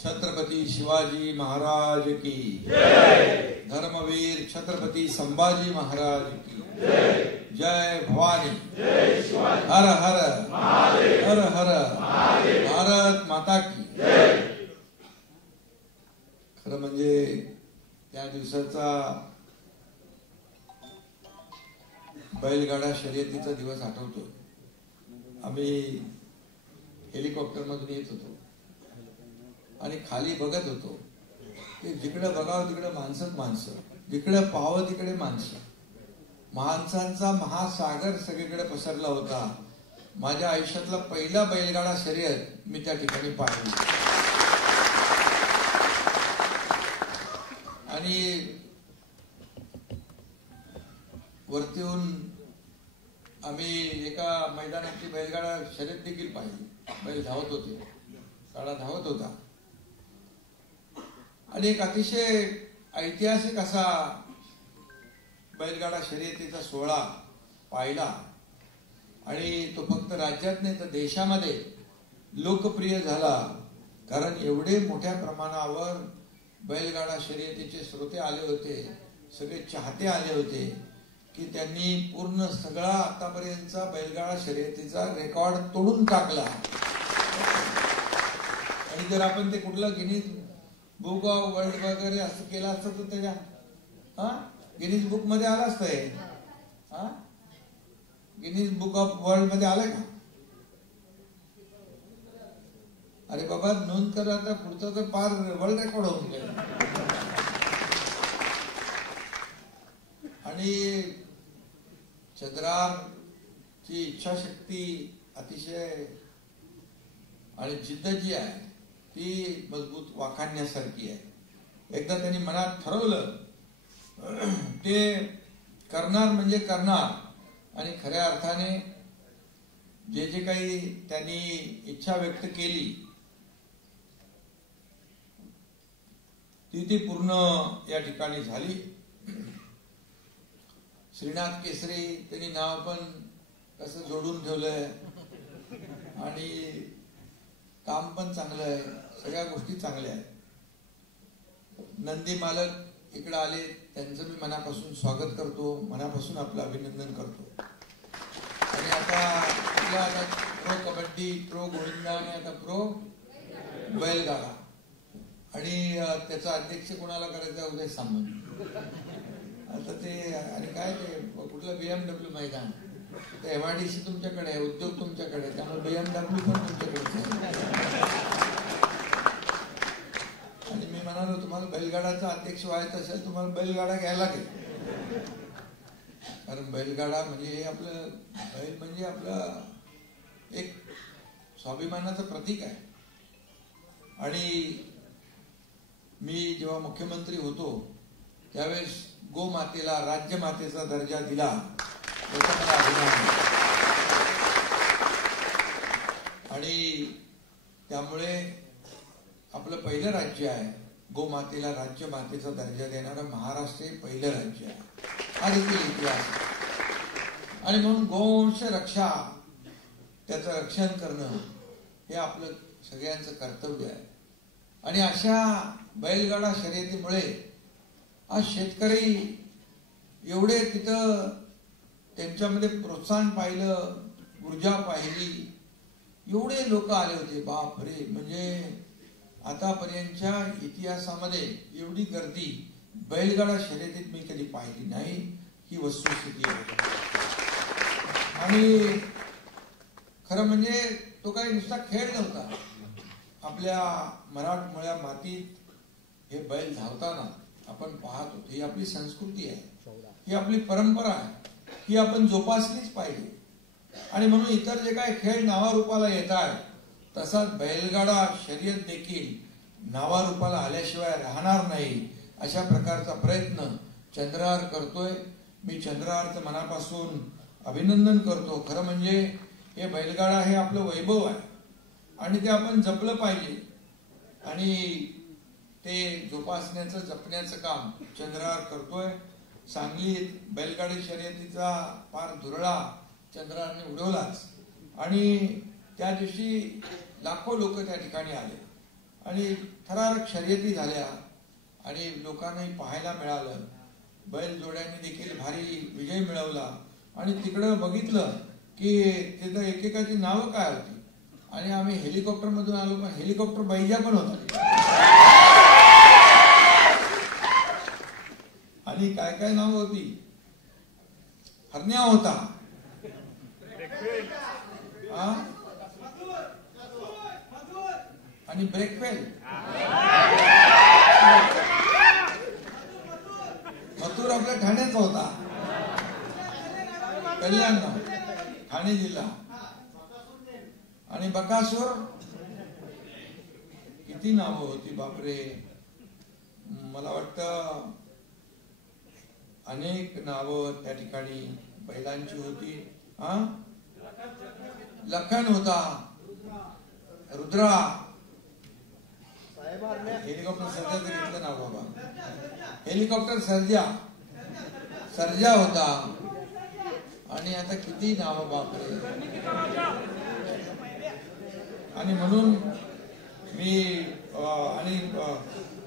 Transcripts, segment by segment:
छत्रपती शिवाजी महाराज की जय। धर्मवीर छत्रपती संभाजी महाराज की जय। जय भवानी, जय शिवाजी, हर हर महादेव, हर हर महादेव, भारत माता की जय। खरं म्हणजे त्या दिवसाचा बैलगाडा शर्यतीचा दिवस आठवतो। आम्ही हेलिकॉप्टर मधून येत होतो आणि खाली बघत होतो की जिकडे बघावं तिकडे माणसंच माणसं, जिकडे पाहावं तिकडे माणसं, माणसांचा महासागर सगळीकडे पसरला होता। माझ्या आयुष्यातला पहिला बैलगाडा शर्यत मी त्या ठिकाणी पाहिली आणि वरती येऊन आम्ही एका मैदानाची बैलगाडा शर्यत देखील पाहिली। बैल धावत होते, गाडा धावत होता आणि एक अतिशय ऐतिहासिक असा बैलगाडा शर्यतीचा सोहळा पाहिला आणि तो फक्त राज्यात नाही तर देशामध्ये लोकप्रिय झाला। कारण एवढे मोठ्या प्रमाणावर बैलगाडा शर्यतीचे श्रोते आले होते, सगळे चाहते आले होते की त्यांनी पूर्ण सगळा आतापर्यंतचा बैलगाडा शर्यतीचा रेकॉर्ड तोडून टाकला। आणि जर आपण ते कुठलं गिनीज बुक ऑफ वर्ल्ड वगैरे असं केलं असतं तर त्याच्या गिनीज बुक मध्ये आला असतं। गिनीज बुक ऑफ वर्ल्ड मध्ये आलंय का? अरे बाबा नोंद करा, आता पुढचं तर पार वर्ल्ड रेकॉर्ड होऊन गेलं। आणि चंद्रारची इच्छाशक्ती अतिशय आणि जिद्द जी आहे ती मजबूत वाखाणण्यासारखी आहे। एकदा त्यांनी मनात ठरवलं ते करणार म्हणजे करणार आणि खऱ्या अर्थाने जे जे काही त्यांनी इच्छा व्यक्त केली ती पूर्ण या ठिकाणी झाली। श्रीनाथ केसरी त्यांनी नाव पण कसं जोडून ठेवलंय आणि काम पण चांगलं आहे, सगळ्या गोष्टी चांगल्या आहेत। नंदी मालक इकडे आले, त्यांचं मी मनापासून स्वागत करतो, मनापासून आपलं अभिनंदन करतो। आणि आता प्रो कबड्डी, प्रो गोविंदा आणि आता प्रो बैलगाडा आणि त्याचा अध्यक्ष कोणाला करायचा उदय सामंत। आता ते आणि काय ते कुठलं BMW मैदान, MIDC तुमच्याकडे आहे, उद्योग तुमच्याकडे आहे, त्यामुळे BMW पण तुमच्याकडे आहे। आणि मी म्हणालो तुम्हाला बैलगाडाचा अध्यक्ष व्हायचं असेल तुम्हाला बैलगाडा घ्यायला लागेल, कारण बैलगाडा म्हणजे आपलं बैल म्हणजे आपलं एक स्वाभिमानाचं प्रतीक आहे। आणि मी जेव्हा मुख्यमंत्री होतो त्यावेळेस गोमातेला राज्यमातेचा दर्जा दिला, याचा मला अभिमान आहे। आणि त्यामुळे आपलं पहिलं राज्य आहे गोमातेला राज्यमातेचा दर्जा देणारं महाराष्ट्र हे पहिलं राज्य आहे, हा देखील इतिहास। आणि म्हणून गोवंश रक्षा, त्याचं रक्षण करणं हे आपलं सगळ्यांचं कर्तव्य आहे। आणि अशा बैलगाडा शर्यतीमुळे आज शेतकरी एवढे तिथं त्यांच्यामध्ये प्रोत्साहन पाहिलं, ऊर्जा पाहिली, एवढे लोक आले होते, बाप रे। म्हणजे आतापर्यंतच्या इतिहासामध्ये एवढी गर्दी बैलगाडा शर्यतीत मी कधी पाहिली नाही, ही वस्तुस्थिती आहे। आणि खरं म्हणजे तो काही नुसता खेळ नव्हता। आपल्या मराठमोळ्या मातीत हे बैल धावताना आपण पाहत होतो, ही आपली संस्कृती आहे, ही आपली परंपरा आहे, ही आपण जोपासलीच पाहिजे। आणि म्हणून इतर जे काही खेळ नावारूपाला येत आहेत तसाच बैलगाडा शर्यत देखील नावारूपाला आल्याशिवाय राहणार नाही, अशा प्रकारचा प्रयत्न चंद्रहार करतोय। मी चंद्रहारचं मनापासून अभिनंदन करतो। खरं म्हणजे हे बैलगाडा हे आपलं वैभव आहे आणि ते आपण जपलं पाहिजे आणि ते जोपासण्याचं जपण्याचं काम चंद्रहार करतोय। सांगलीत बैलगाडी शर्यतीचा फार धुरळा चंद्रहारने उडवलाच आणि त्या दिवशी लाखो लोक त्या ठिकाणी आले आणि थरारक शर्यती झाल्या आणि लोकांनाही पाहायला मिळालं. बैल जोड्यांनी देखील भारी विजय मिळवला. आणि तिकडं बघितलं की तिथं एकेकाची नावं काय होती. आणि आम्ही हेलिकॉप्टर मधून आलो, पण हेलिकॉप्टर बैजा पण होता. आणि काय काय नाव होती. हरण्या होता, आणि ब्रेकफेल, मथुर आपल्या ठाण्याचा होता, कल्याण ठाणे जिल्हा. आणि बकासूर, किती नावं होती बापरे. मला वाटतं अनेक नावं त्या ठिकाणी बैलांची होती. लखन होता, रुद्रा, हेलिकॉप्टर सर्जाचं घेतलं नाव बाबा, हेलिकॉप्टर सर्जा होता. आणि आता किती नाव बापरे. आणि म्हणून मी आणि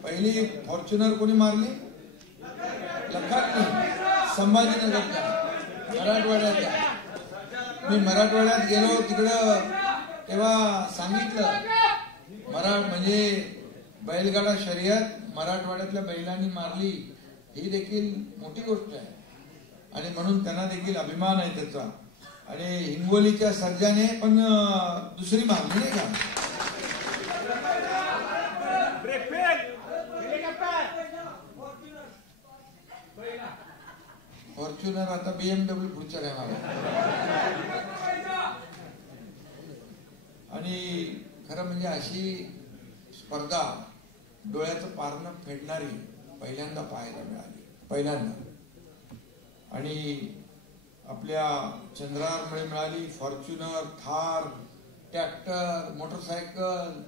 पहिली फॉर्च्युनर कोणी मारली, लखानी, संभाजीनगरच्या, मराठवाड्याच्या. मी मराठवाड्यात गेलो तिकडं, तेव्हा सांगितलं म्हणजे बैलगाडा शर्यत मराठवाड्यातल्या बैलांनी मारली, ही देखील मोठी गोष्ट आहे. आणि म्हणून त्यांना देखील अभिमान आहे त्याचा. आणि हिंगोलीच्या सर्जाने पण दुसरी मारली नाही का. फॉर्च्युनर आता BMW पुढच्या आहे. आणि खरं म्हणजे अशी स्पर्धा डोळ्याचं पारणं फेडणारी पहिल्यांदा पाहायला मिळाली, पहिल्यांदा. आणि आपल्या चंद्रारमुळे मिळाली. फॉर्च्युनर, थार, ट्रॅक्टर, मोटरसायकल,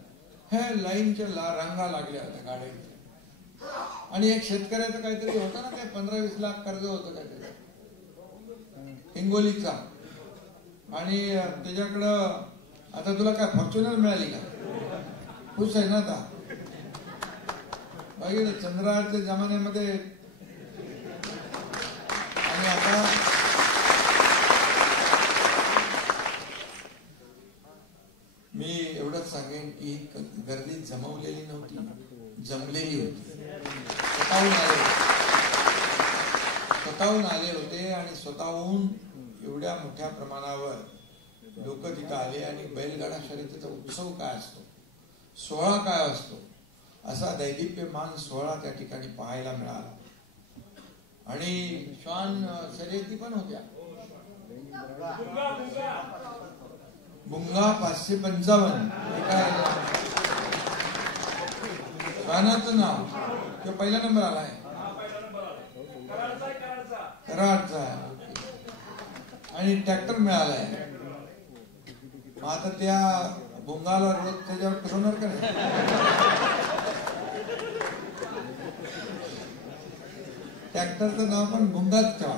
हे लाईनच्या रांगा लागल्या होत्या गाड्यांच्या. आणि एक शेतकऱ्याचं काहीतरी होतं ना, काय 15-20 लाख कर्ज होतं काहीतरी हिंगोलीचा. आणि त्याच्याकडं आता तुला काय फॉर्च्युनर मिळाली का, खुश आहे ना आता. बघितलं चंद्राच्या जमान्यामध्ये. आणि आता मी एवढंच सांगेन की गर्दी जमवलेली नव्हती, जमलेली होती. स्वतःहून आले होते. आणि स्वतःहून एवढ्या मोठ्या प्रमाणावर लोक तिथं आले. आणि बैलगाडा शर्यतीचा उत्सव काय असतो, सोहळा काय असतो, असा दैदिप्यमान सोहळा त्या ठिकाणी पाहायला मिळाला. आणि श्वान शर्यती पण होत्या. भुंगा 555 श्वानाचं नाव, तो पहिला नंबर आलाय, कराडचा. आणि ट्रॅक्टर मिळालाय. मग आता त्या भुंगाला रोज त्याच्यावर ठरवणार का नाही. ट्रॅक्टरचं नाव पण भुंगाच ठेवा.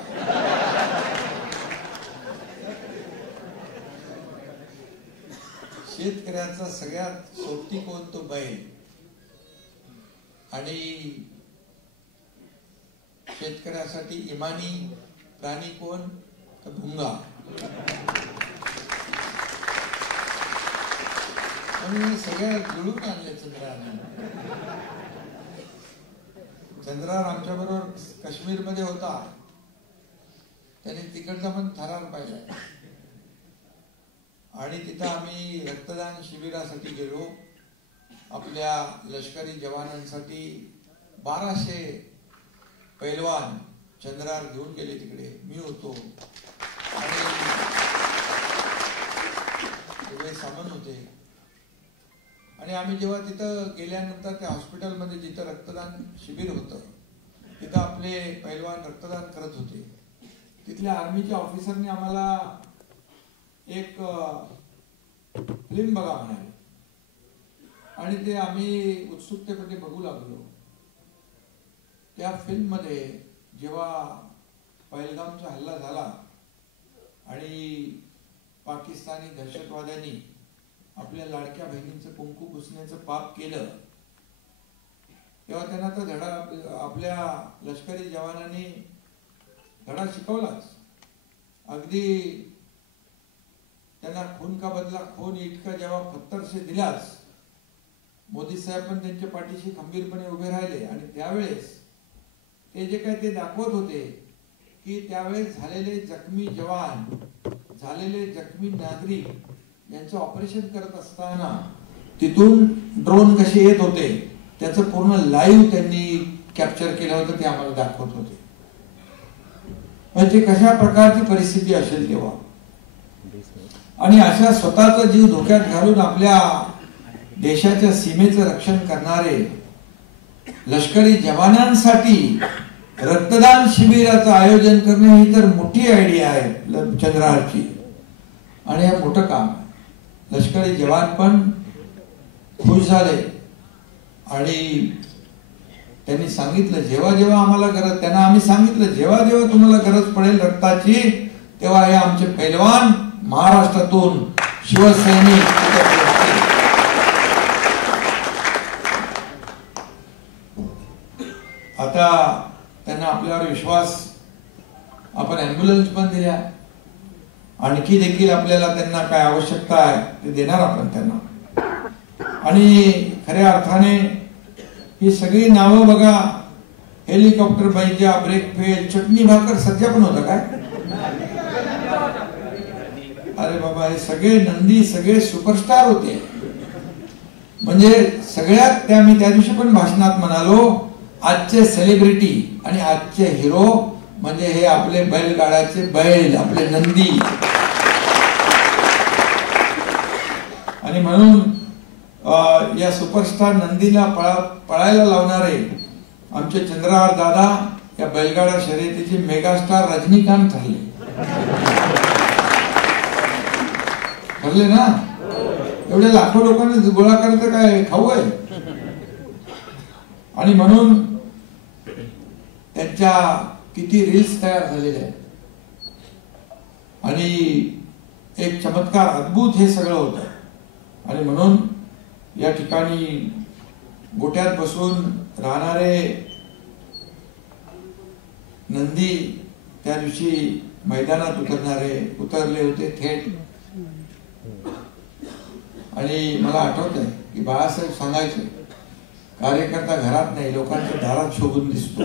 शेतकऱ्याचा सगळ्यात सोबती कोण, तो बैल. आणि शेतकऱ्यासाठी इमानी प्राणी कोण, तर भुंगा. आणि सगळ्या जुळून आणले चंद्राने. चंद्रार आमच्या बरोबर काश्मीर मध्ये होता. त्याने तिकडचा पण थरार पाहिला. आणि तिथं आम्ही रक्तदान शिबिरासाठी गेलो. आपल्या लष्करी जवानांसाठी 1200 पैलवान चंद्रार घेऊन गेले तिकडे. मी होतो. आणि सगळे सामान होते. आणि आम्ही जेव्हा तिथं गेल्यानंतर त्या हॉस्पिटलमध्ये जिथं रक्तदान शिबिर होतं, तिथं आपले पैलवान रक्तदान करत होते. तिथल्या आर्मीच्या ऑफिसरने आम्हाला एक फिल्म बघा म्हणाले. आणि ते आम्ही उत्सुकतेमध्ये बघू लागलो. त्या फिल्म मध्ये जेव्हा पहलगामचा हल्ला झाला आणि पाकिस्तानी दहशतवाद्यांनी आपल्या लाडक्या बहिणींचं कुंकू पुसण्याचं पाप केलं तेव्हा त्यांना तर धडा आपल्या लष्करी जवानांनी धडा शिकवलाच. अगदी त्यांना खून का बदला खून इतका जेव्हा पत्थरशे दिलाच, मोदी साहेब पण त्यांच्या पाठीशी खंबीरपणे उभे राहिले. आणि त्यावेळेस ते जे काही ते दाखवत होते की त्यावेळेस झालेले जखमी जवान, झालेले जखमी नागरिक यांचं ऑपरेशन करत असताना तिथून ड्रोन कसे येत होते त्याचं पूर्ण लाईव्ह त्यांनी कॅप्चर केलं होतं, ते आम्हाला दाखवत होते. म्हणजे कशा प्रकारची परिस्थिती असेल तेव्हा. आणि अशा स्वतःचा जीव धोक्यात घालून आपल्या देशाच्या सीमेचं रक्षण करणारे लष्करी जवानांसाठी रक्तदान शिबिराचं आयोजन करणे ही तर मोठी आयडिया आहे चंद्रहारची. आणि हे मोठं काम. लष्करी जवान पण खुश झाले आणि त्यांनी सांगितलं जेव्हा जेव्हा आम्हाला गरज, त्यांना आम्ही सांगितलं जेव्हा जेव्हा तुम्हाला गरज पडेल रक्ताची तेव्हा हे आमचे पैलवान महाराष्ट्रातून शिवसैनिक. आता त्यांना आपल्यावर विश्वास, आपण ॲम्ब्युलन्स पण दिल्या, आणखी देखील आपल्याला त्यांना काय आवश्यकता आहे ते देणार आपण त्यांना. आणि खऱ्या अर्थाने ही सगळी नावं बघा, हेलिकॉप्टर बैजा, ब्रेक फेल, चटणी भाकर सध्या पण होता काय. अरे बाबा हे सगळे नंदी, सगळे सुपरस्टार होते. म्हणजे सगळ्यात त्या मी त्या दिवशी पण भाषणात म्हणालो, आजचे सेलिब्रिटी आणि आजचे हिरो म्हणजे हे आपले बैलगाड्याचे बैल, आपले नंदी. आणि म्हणून या सुपरस्टार नंदीला पळायला लावणारे आमचे चंद्रहार दादा या बैलगाडा शर्यतीचे मेगास्टार रजनीकांत ठरले ना. एवढ्या लाखो लोकांना गोळा करत काय खाऊ आहे. आणि म्हणून त्यांच्या किती रील्स तयार झालेल्या आहेत. आणि एक चमत्कार अद्भुत हे सगळं होतं. आणि म्हणून या ठिकाणी गोट्यात बसून राहणारे नंदी त्या दिवशी मैदानात उतरले होते थेट. आणि मला आठवत आहे की बाळासाहेब सांगायचे, कार्यकर्ता घरात नाही लोकांच्या दारात शोभून दिसतो.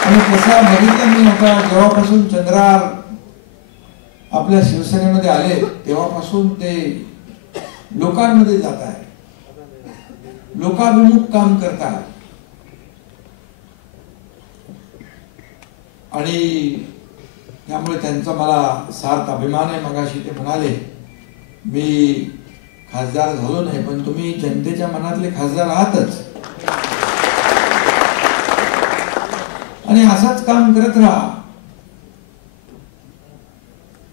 आणि कसा बघितलं मी आता जेव्हापासून चंद्रहार आपल्या शिवसेनेमध्ये आले तेव्हापासून ते लोकांमध्ये जात आहे, लोकाभिमुख काम करतात. आणि त्यामुळे त्यांचा मला सार्थ अभिमान आहे. मगाशी ते म्हणाले मी खासदार झालो नाही पण तुम्ही जनतेच्या मनातले खासदार आहातच. आणि असंच काम करत राहा,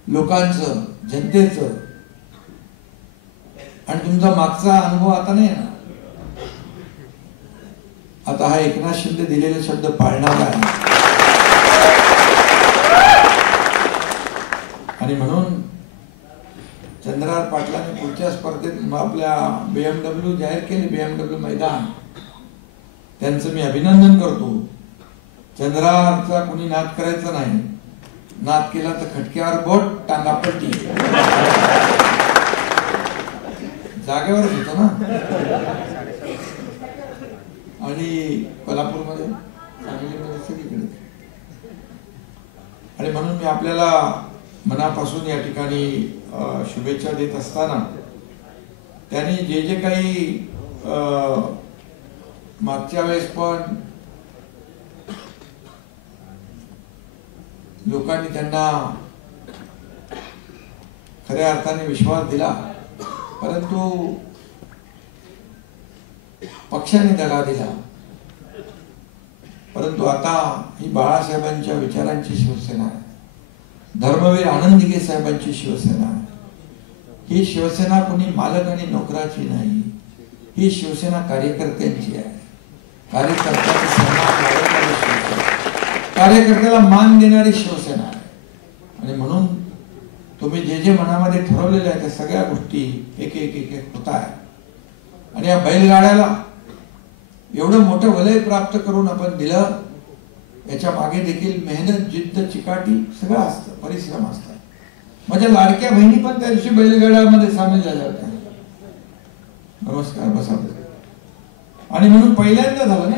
लोकांचं, जनतेचं. आणि तुमचा मागचा अनुभव आता नाही ना. आता हा एकनाथ शिंदे दिलेले शब्द पाळणार आहे. आणि म्हणून चंद्रहार पाटलांनी पुढच्या स्पर्धेत आपल्या BMW जाहीर केले, BMW मैदान. त्यांचं मी अभिनंदन करतो. चंद्रहारचा कुणी नाद करायचा नाही, नाद केला तर खटक्यावर बोट, टांगापट्टी. जागेवरच होतो ना. आणि कोल्हापूरमध्ये, सांगलीमध्ये सगळीकडे. आणि म्हणून मी आपल्याला मनापासून या ठिकाणी शुभेच्छा देत असताना त्यांनी जे जे काही मागच्या वेळेस पण लोकांनी त्यांना खऱ्या अर्थाने विश्वास दिला, परंतु पक्षाने दगा दिला. परंतु आता ही बाळासाहेबांच्या विचारांची शिवसेना आहे, धर्मवीर आनंद दिघे साहेबांची शिवसेना आहे. ही शिवसेना कोणी मालक आणि नोकराची नाही, ही शिवसेना कार्यकर्त्यांची आहे. कार्यकर्त्याचा सन्मान करणारी शिवसेना, कार्यकर्त्याला मान देणारी शिवसेना आहे. आणि म्हणून तुम्ही जे जे मनामध्ये ठरवलेले आहे त्या सगळ्या गोष्टी एक एक एक एक होत आहे. आणि या बैलगाड्याला एवढं मोठं वलय प्राप्त करून आपण दिलं, याच्या मागे देखील मेहनत, जिद्द, चिकाटी सगळं असतं, परिश्रम असतात. माझ्या लाडक्या बहिणी पण त्या दिवशी बैलगाड्यामध्ये सामील झाल्या होत्या. नमस्कार, बसा. आणि म्हणून पहिल्यांदा झालं ना,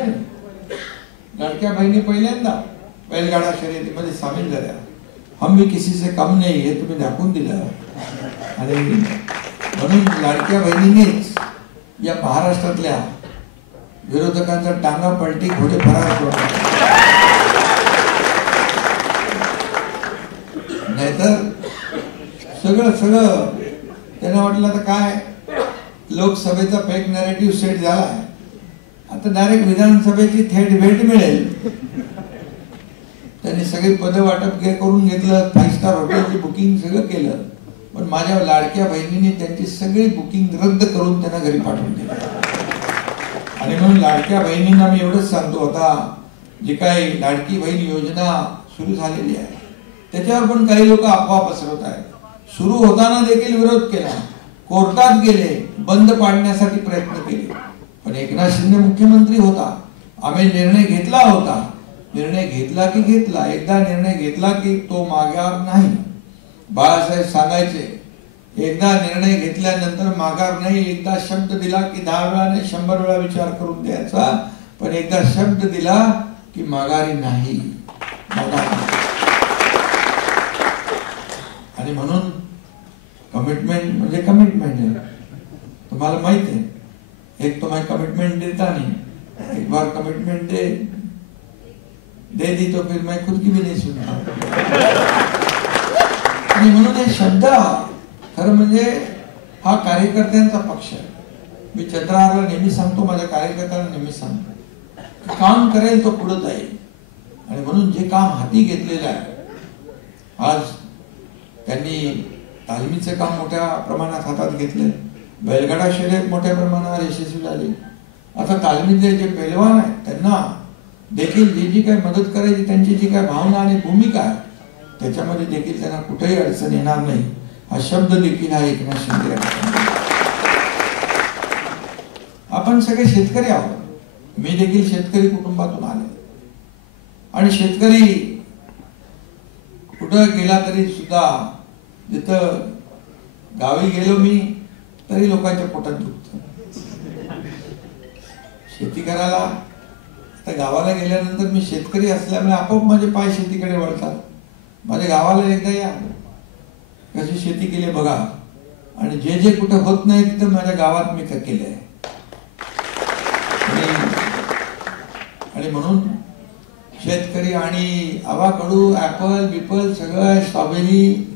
लाडक्या बहिणी पहिल्यांदा बैलगाडा शर्यतीमध्ये सामील झाल्या. हम भी किसी से कम नाही हे तुम्ही दाखवून दिलं. आणि म्हणून लाडक्या बहिणीनेच या महाराष्ट्रातल्या विरोधकांचा टांगा पलटी घोडे फरार करून, नाहीतर सगळं सगळं त्यांना वाटलं तर काय, लोकसभेचा फेक नॅरेटिव्ह सेट झालाय, आता डायरेक्ट विधानसभेची थेट भेट मिळेल. त्यांनी सगळे पद वाटप करून घेतलं, 5 स्टार हॉटेलची बुकिंग सगळं केलं. पण माझ्या लाडक्या बहिणीने त्यांची सगळी बुकिंग रद्द करून त्यांना घरी पाठवून दिलं. आणि म्हणून लाडक्या बहिणींना मी एवढंच सांगतो, आता जी काही लाडकी बहीण योजना सुरू झालेली आहे त्याच्यावर पण काही लोक अफवा पसरवत आहेत. सुरू होताना देखील विरोध केला, कोर्टात गेले, बंद पाडण्यासाठी प्रयत्न केले. पण एकनाथ शिंदे मुख्यमंत्री होता, आम्ही निर्णय घेतला होता. निर्णय घेतला की घेतला, एकदा निर्णय घेतला की तो माघार नाही. बाळासाहेब सांगायचे, एकदा निर्णय घेतल्यानंतर माघार नाही. एकदा शब्द दिला की 10 वेळा नाही 100 वेळा विचार करून द्यायचा, पण एकदा शब्द दिला की माघारी नाही. आणि म्हणून कमिटमेंट म्हणजे कमिटमेंट आहे. तुम्हाला माहित आहे, एक तो मैं कमिटमेंट देता नहीं, एक बार कमिटमेंट दे दी तो फिर मैं खुद की भी नहीं सुनता. आणि म्हणून हे शब्द खरं म्हणजे हा कार्यकर्त्यांचा पक्ष आहे. मी चंद्रहारला नेहमी सांगतो, माझ्या कार्यकर्त्यांना नेहमी सांगतो, काम करेल तो पुढे जाईल. आणि म्हणून जे काम हाती घेतलेलं आहे, आज त्यांनी तालमीचे काम मोठ्या प्रमाणात हातात घेतले, बैलगाडा शर्यत मोठ्या प्रमाणावर यशस्वी झाली. आता तालमीतले जे पैलवान आहेत त्यांना देखील जी जी काही मदत करायची, त्यांची जी काही भावना आणि भूमिका आहे त्याच्यामध्ये देखील त्यांना कुठेही अडचण येणार नाही. हा शब्द देखील हा एकनाथ शिंदे. आपण सगळे शेतकरी आहोत. मी देखील शेतकरी कुटुंबातून आले. आणि शेतकरी कुठं गेला तरी सुद्धा, जिथं गावी गेलो मी तरी लोकांच्या पोटात दुखत. शेती करायला आता गावाला गेल्यानंतर मी शेतकरी असल्यामुळे आपोआप माझे पाय शेतीकडे वळतात. माझ्या गावाला एकदा या, कशी शेती केली बघा. आणि जे जे कुठे होत नाही तिथं माझ्या गावात मी केलंय. आणि म्हणून शेतकरी आणि आवाकडू, ऍपल बिपल सगळं, स्ट्रॉबेरी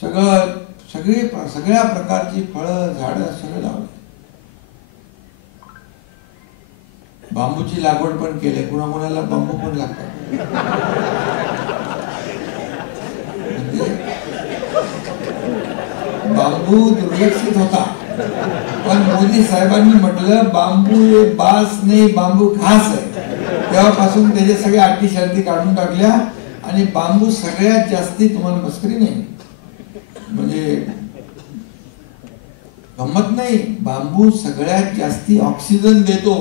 सगळ्या प्रकारची फळं झाडं सगळं लावले. बांबूची लागवड पण केली. कुणाकुणाला बांबू पण लागतात. बांबू दुर्लक्षित होता, पण मोदी साहेबांनी म्हटलं बांबू हे बास नाही, बांबू घास आहे. तेव्हापासून त्याचे सगळे अटी शर्ती काढून टाकल्या. आणि बांबू सगळ्यात जास्ती, तुम्हाला मस्करी नाही म्हणजे गंमत नाही, बांबू सगळ्यात जास्ती ऑक्सिजन देतो,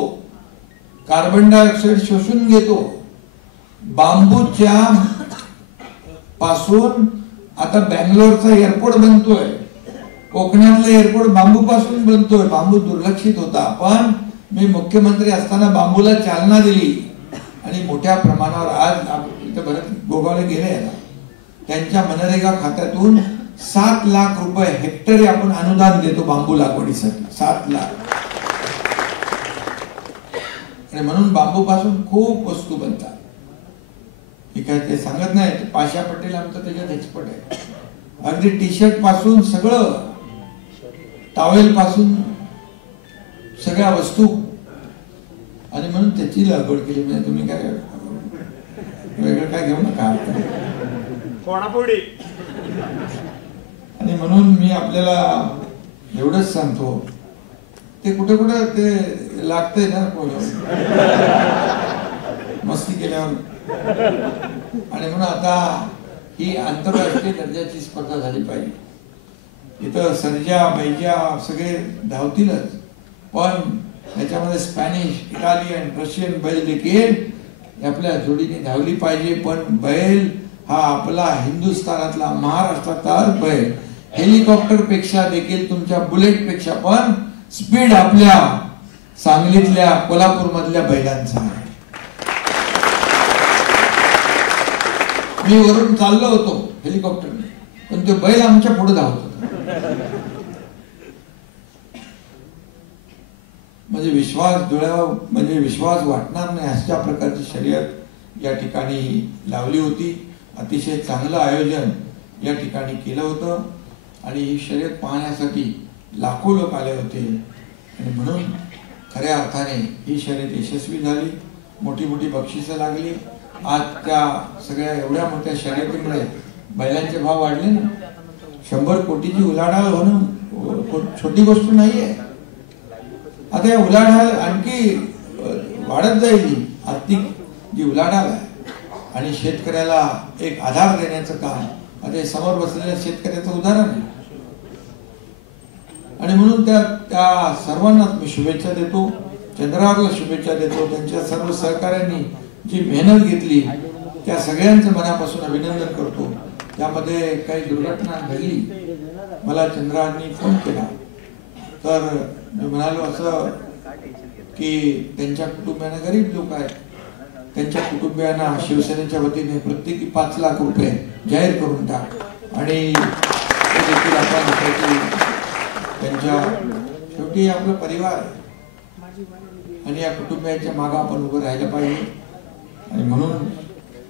कार्बन डायऑक्साईड शोषून घेतो. बांबूच्या पासून आता बँगलोरचा एअरपोर्ट बनतोय, कोकणातला एअरपोर्ट बांबू पासून बनतोय. बांबू दुर्लक्षित होता, पण मी मुख्यमंत्री असताना बांबूला चालना दिली. आणि मोठ्या प्रमाणावर आज इथं भरत गोगावले गेले, त्यांच्या मनरेगा खात्यातून 7 लाख रुपये हेक्टरी आपण अनुदान देतो बांबू लागवडीसाठी. 7 लाख. आणि म्हणून बांबू पासून खूप वस्तू बनतात. ठीक आहे, ते सांगत नाही, पाशा पटेल आमचं त्याच्यात एक्सपर्ट आहे. अगदी टी शर्ट पासून सगळं, टॉवेल पासून सगळ्या वस्तू. आणि म्हणून त्याची लागवड केली. म्हणजे तुम्ही काय वेगळं काय घेऊ नका. आणि म्हणून मी आपल्याला एवढंच सांगतो, ते कुठे कुठे ते लागतंय ना मस्ती केल्यावर. आणि म्हणून आता ही आंतरराष्ट्रीय दर्जाची स्पर्धा झाली पाहिजे. इथं सर्जा बैजा सगळे धावतीलच, पण त्याच्यामध्ये स्पॅनिश, इटालियन, रशियन बैल देखील आपल्या जोडीने धावली पाहिजे. पण बैल हा आपला हिंदुस्थानातला, महाराष्ट्रातला बैल हेलिकॉप्टर पेक्षा देखील, तुमच्या बुलेट पेक्षा पण स्पीड आपल्या सांगलीतल्या, कोल्हापूर मधल्या बैलांचा आहे. मी वरून चाललो होतो हेलिकॉप्टरने, पण तो बैल आमच्या पुढे धावत होता. म्हणजे विश्वास डोळ्यावर, म्हणजे विश्वास वाटणार नाही अशा प्रकारची शर्यत या ठिकाणी लावली होती. अतिशय चांगलं आयोजन या ठिकाणी केलं होतं आणि ही शर्यत पाहण्यासाठी लाखो लोक आले होते. आणि म्हणून खऱ्या अर्थाने ही शर्यत यशस्वी झाली. मोठी मोठी बक्षिसं लागली. आज त्या सगळ्या एवढ्या मोठ्या शर्यतीमुळे बैलांचे भाव वाढले ना. 100 कोटीची उलाढाल होणं छोटी गोष्ट नाहीये. आता या उलाढाल आणखी वाढत जाईल, आर्थिक जी उलाढाल आहे, आणि शेतकऱ्याला एक आधार देण्याचं काम आता समोर बसलेल्या शेतकऱ्याचं उदाहरण आहे. आणि म्हणून त्या सर्वांना मी शुभेच्छा देतो, चंद्रावरला शुभेच्छा देतो. त्यांच्या सर्व सहकाऱ्यांनी जी मेहनत घेतली त्या सगळ्यांचं मनापासून अभिनंदन करतो. त्यामध्ये काही दुर्घटना घडली, मला चंद्रांनी फोन केला, तर मी म्हणालो असं की त्यांच्या कुटुंबियांना, गरीब लोक आहेत, त्यांच्या कुटुंबियांना शिवसेनेच्या वतीने प्रत्येकी 5 लाख रुपये जाहीर करून टाक. आणि ते देखील आपण त्यांच्या, शेवटी आपला परिवार आहे आणि या कुटुंबियांच्या मागे आपण उभं राहिलं पाहिजे. आणि म्हणून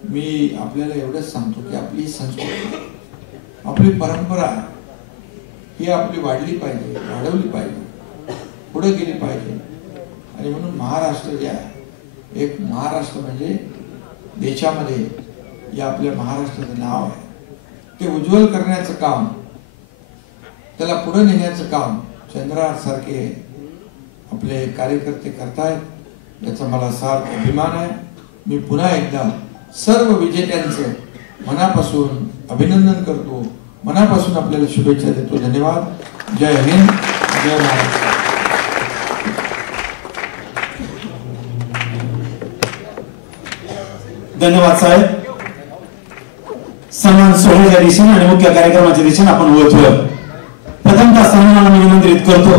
मी आपल्याला एवढंच सांगतो की आपली संस्कृती, आपली परंपरा ही आपली वाढली पाहिजे, वाढवली पाहिजे, पुढे गेली पाहिजे. आणि म्हणून महाराष्ट्र जे आहे, एक महाराष्ट्र म्हणजे देशामध्ये या आपल्या महाराष्ट्राचं नाव आहे, ते उज्ज्वल करण्याचं काम, त्याला पुढे नेण्याचं काम चंद्रासारखे आपले कार्यकर्ते करतायत. याचा मला सार्थ अभिमान आहे. मी पुन्हा एकदा सर्व विजेत्यांचं मनापासून अभिनंदन करतो, मनापासून आपल्याला शुभेच्छा देतो. धन्यवाद. जय हिंद, जय महाराष्ट्र. धन्यवाद साहेब. सन्मान सोहळ्याच्या दिशेने आणि मुख्य कार्यक्रमाच्या दिशेने आपण वळतोय. प्रथमतः सन्मानाला मी निमंत्रित करतो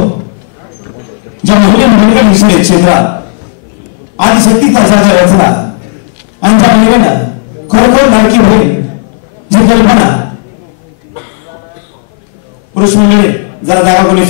ज्या महिला क्षेत्रात आदिशक्तीचा जाजा रचला आणि ज्या महिलेला खरोखर लाडकी होईल जी कल्पना, पुरुष मंडळी जरा जागा कोणी